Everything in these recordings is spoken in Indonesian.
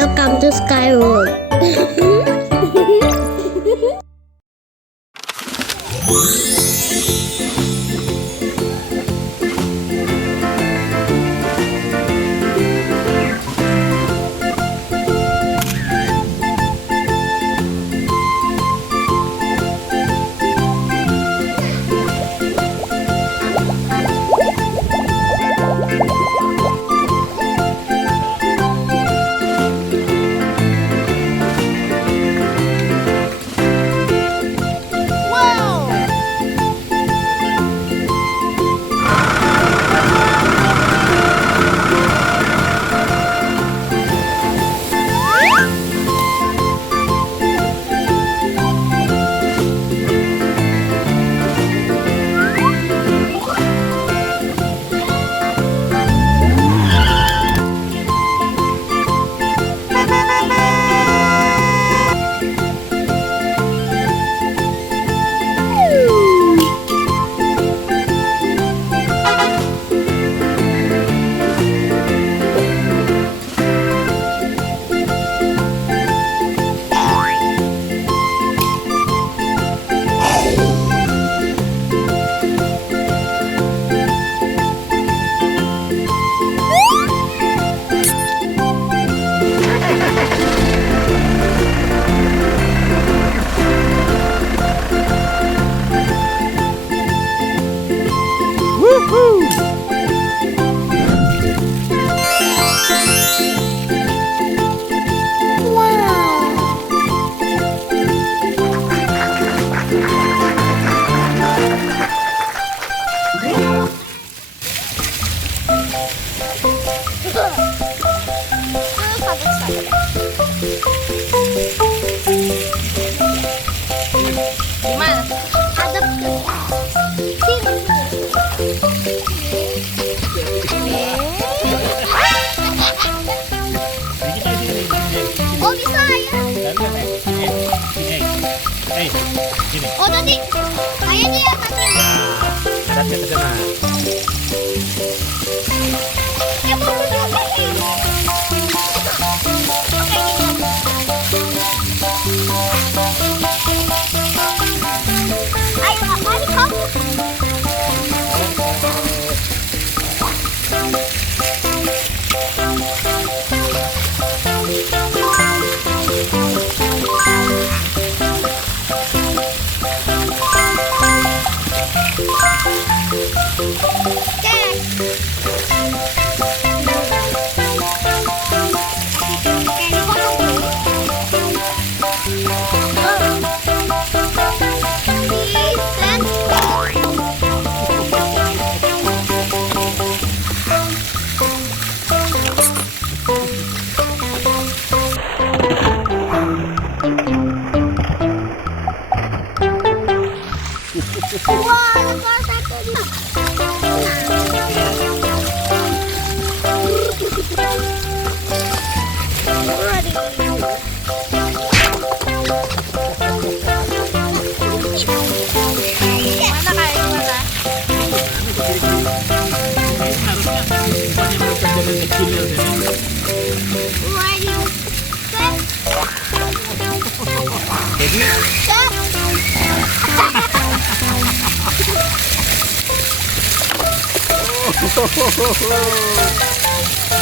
Welcome to Sky World. Gimana? Ada oh bisa ya? Oh tadi kayaknya ya tadi. Adatnya ke sana. Ya mau juga nih. Oke gini. Ayo mari kamu. Wah, ada satu nih. Mana kayak gimana? Waduh.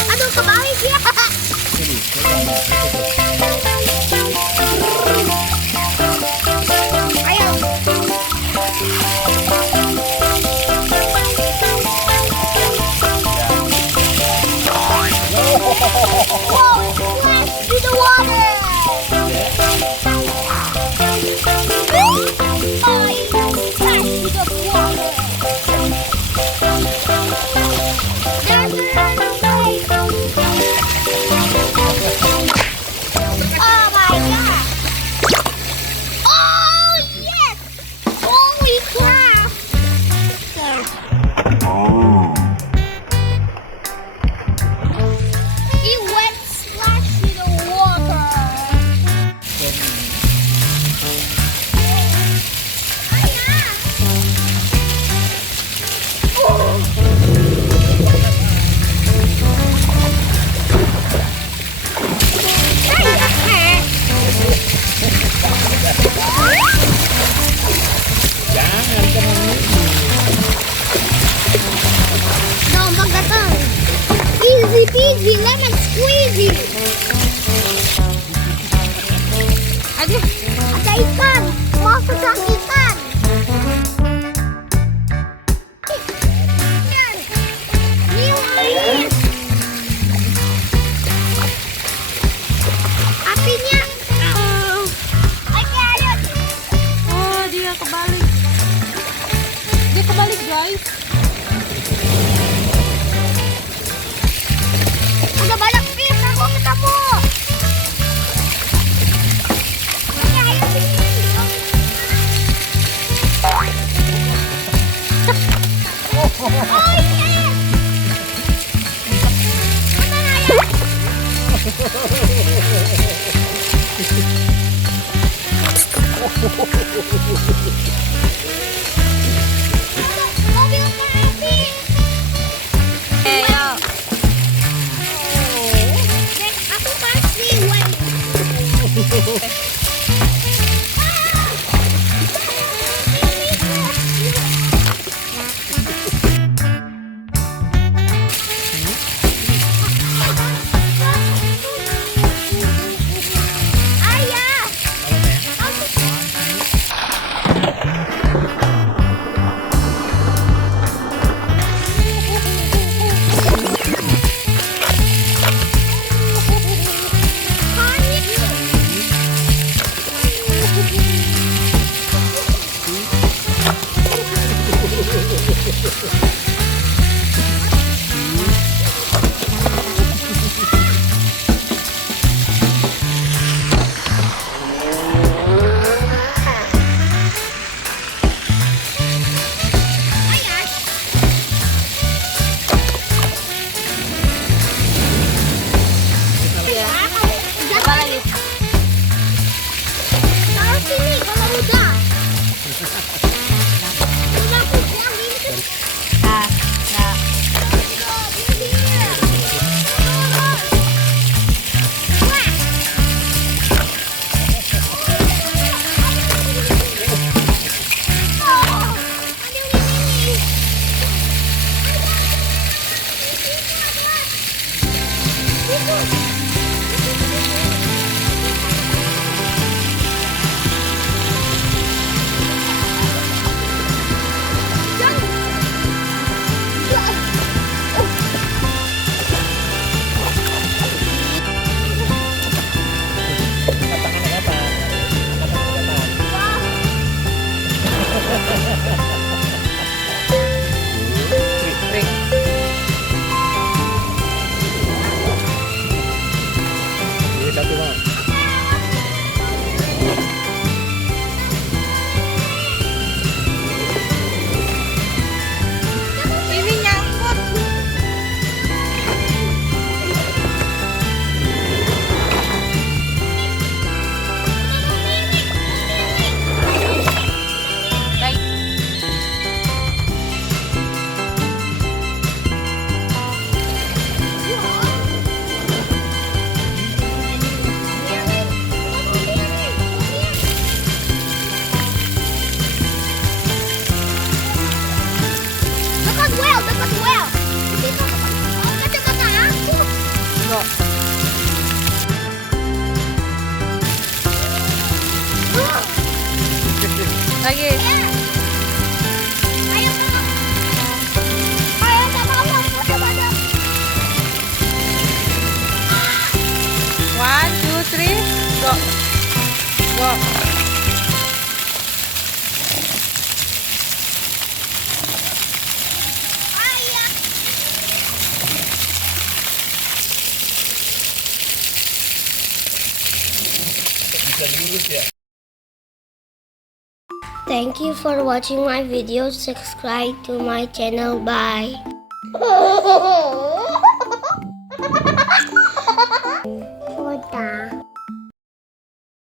Aduh, kebalik ya. Ayo. Wow, it went to the water. Oh, it went to the water. There's another way. Mobil api. Ayo. Nek, aku pasti win. Ayah. Apa lagi? Taruh sini kalau udah. Udah aku buang ini. Nah, nah. Trik. Ini satu mah. Ini nyangkut. Baik. Dekat well, dekat well. Di situ. Oh, kacamata aku. Go. Lagi. Ayo, Kak. Ayo, sama Allah, kacamata. 1, 2, 3, go. Go. Ayah. Bisa lurus ya. Thank you for watching my video. Subscribe to my channel. Bye.